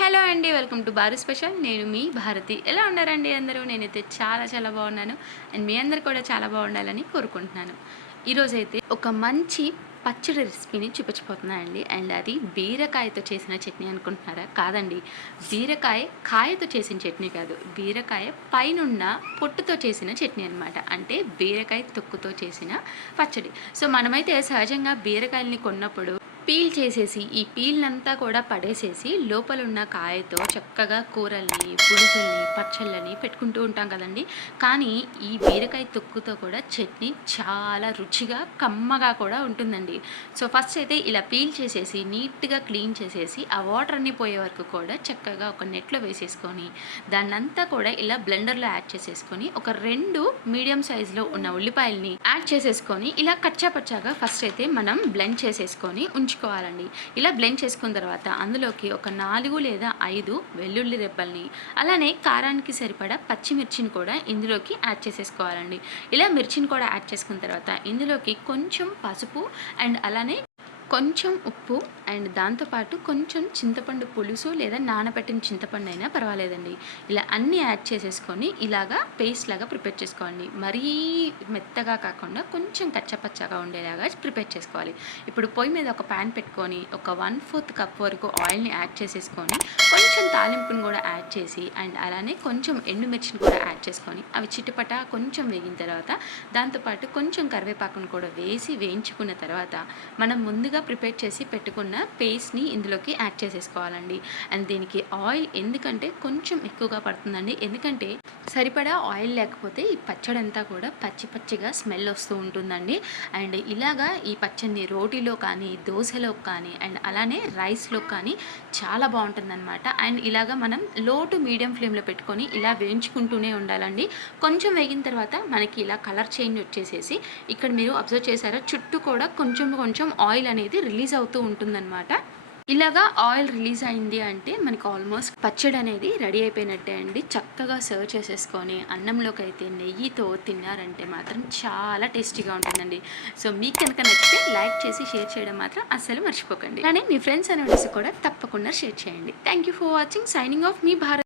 Hello అండి welcome to Bharat special. నేను మీ భారతి. ఎలా ఉన్నారండి అందరూ? నేనైతే చాలా చాలా బాగున్నాను. అండ్ మీ అందరు కూడా చాలా బాగుండాలని కోరుకుంటున్నాను. ఈరోజైతే ఒక మంచి పచ్చడి రెసిపీని చూపించబోతున్నానండి అండ్. అది బీరకాయతో చేసిన చట్నీ అనుకుంటున్నారా? కాదండి. బీరకాయ కాయతో చేసిన చట్నీ కాదు. బీరకాయ పైనున్న పొట్టుతో చేసిన చట్నీ అనమాట అంటే బీరకాయ తొక్కుతో చేసిన పచ్చడి. సో మనమైతే సహజంగా బీరకాయల్ని కొన్నప్పుడు పీల్ చేసేసి ఈ పీల్నంతా కూడా పడేసేసి లోపల ఉన్న కాయతో చక్కగా కూరల్ని పులుసుల్ని పచ్చళ్ళని పెట్టుకుంటూ ఉంటాం కదండి. కానీ ఈ బీరకాయ తొక్కుతో కూడా చట్నీ చాలా రుచిగా కమ్మగా కూడా ఉంటుందండి. సో ఫస్ట్ అయితే ఇలా పీల్ చేసేసి నీట్గా క్లీన్ చేసేసి ఆ వాటర్ అన్ని పోయే వరకు కూడా చక్కగా ఒక నెట్లో వేసేసుకొని దాన్నంతా కూడా ఇలా బ్లెండర్లో యాడ్ చేసేసుకొని ఒక రెండు మీడియం సైజులో ఉన్న ఉల్లిపాయల్ని యాడ్ చేసేసుకొని ఇలా కచ్చాపచ్చాగా ఫస్ట్ అయితే మనం బ్లెండ్ చేసేసుకొని ఉంచుకోవాలండి ఇలా బ్లెండ్ చేసుకున్న తర్వాత అందులోకి ఒక నాలుగు లేదా ఐదు వెల్లుల్లి రెబ్బల్ని అలానే కారానికి సరిపడా పచ్చిమిర్చిని కూడా ఇందులోకి యాడ్ చేసేసుకోవాలండి. ఇలా మిర్చిని కూడా యాడ్ చేసుకున్న తర్వాత ఇందులోకి కొంచెం పసుపు అండ్ అలానే కొంచెం ఉప్పు అండ్ దాంతోపాటు కొంచెం చింతపండు పులుసు లేదా నానబెట్టిన చింతపండు అయినా పర్వాలేదండి. ఇలా అన్నీ యాడ్ చేసేసుకొని ఇలాగా పేస్ట్ లాగా ప్రిపేర్ చేసుకోండి మరీ మెత్తగా కాకుండా కొంచెం కచ్చపచ్చగా ఉండేలాగా ప్రిపేర్ చేసుకోవాలి. ఇప్పుడు పొయ్యి మీద ఒక ప్యాన్ పెట్టుకొని ఒక వన్ ఫోర్త్ కప్ వరకు ఆయిల్ని యాడ్ చేసేసుకొని కొంచెం తాలింపుని కూడా యాడ్ చేసి అండ్ అలానే కొంచెం ఎండుమిర్చిని కూడా యాడ్ చేసుకొని అవి చిటపట కొంచెం వేగిన తర్వాత దాంతోపాటు కొంచెం కరివేపాకును కూడా వేసి వేయించుకున్న తర్వాత మనం ముందుగా ప్రిపేర్ చేసి పెట్టుకున్న పేస్ట్ని ఇందులోకి యాడ్ చేసేసుకోవాలండి. అండ్ దీనికి ఆయిల్ ఎందుకంటే కొంచెం ఎక్కువగా పడుతుందండి. ఎందుకంటే సరిపడా ఆయిల్ లేకపోతే ఈ పచ్చడి అంతా కూడా పచ్చి పచ్చిగా స్మెల్ వస్తూ ఉంటుందండి. అండ్ ఇలాగా ఈ పచ్చడిని రోటీలో కానీ దోశలో కానీ అండ్ అలానే రైస్లో కానీ చాలా బాగుంటుందన్నమాట. అండ్ ఇలాగా మనం లో టు మీడియం ఫ్లేమ్లో పెట్టుకొని ఇలా వేయించుకుంటూనే ఉండాలండి. కొంచెం వేగిన తర్వాత మనకి ఇలా కలర్ చేంజ్ వచ్చేసేసి ఇక్కడ మీరు అబ్జర్వ్ చేశారా? చుట్టూ కూడా కొంచెం కొంచెం ఆయిల్ అనేది రిలీజ్ అవుతూ ఉంటుందన్నమాట. ఇలాగా ఆయిల్ రిలీజ్ అయింది అంటే మనకి ఆల్మోస్ట్ పచ్చడి అనేది రెడీ అయిపోయినట్టే అండి. చక్కగా సర్వ్ చేసేసుకొని అన్నంలోకి అయితే నెయ్యితో తిన్నారంటే మాత్రం చాలా టేస్టీగా ఉంటుందండి. సో మీకు కనుక నచ్చితే లైక్ చేసి షేర్ చేయడం మాత్రం అస్సలు మర్చిపోకండి. కానీ మీ ఫ్రెండ్స్ అనేసి కూడా తప్పకుండా షేర్ చేయండి. Thank you for watching signing off me Bharat.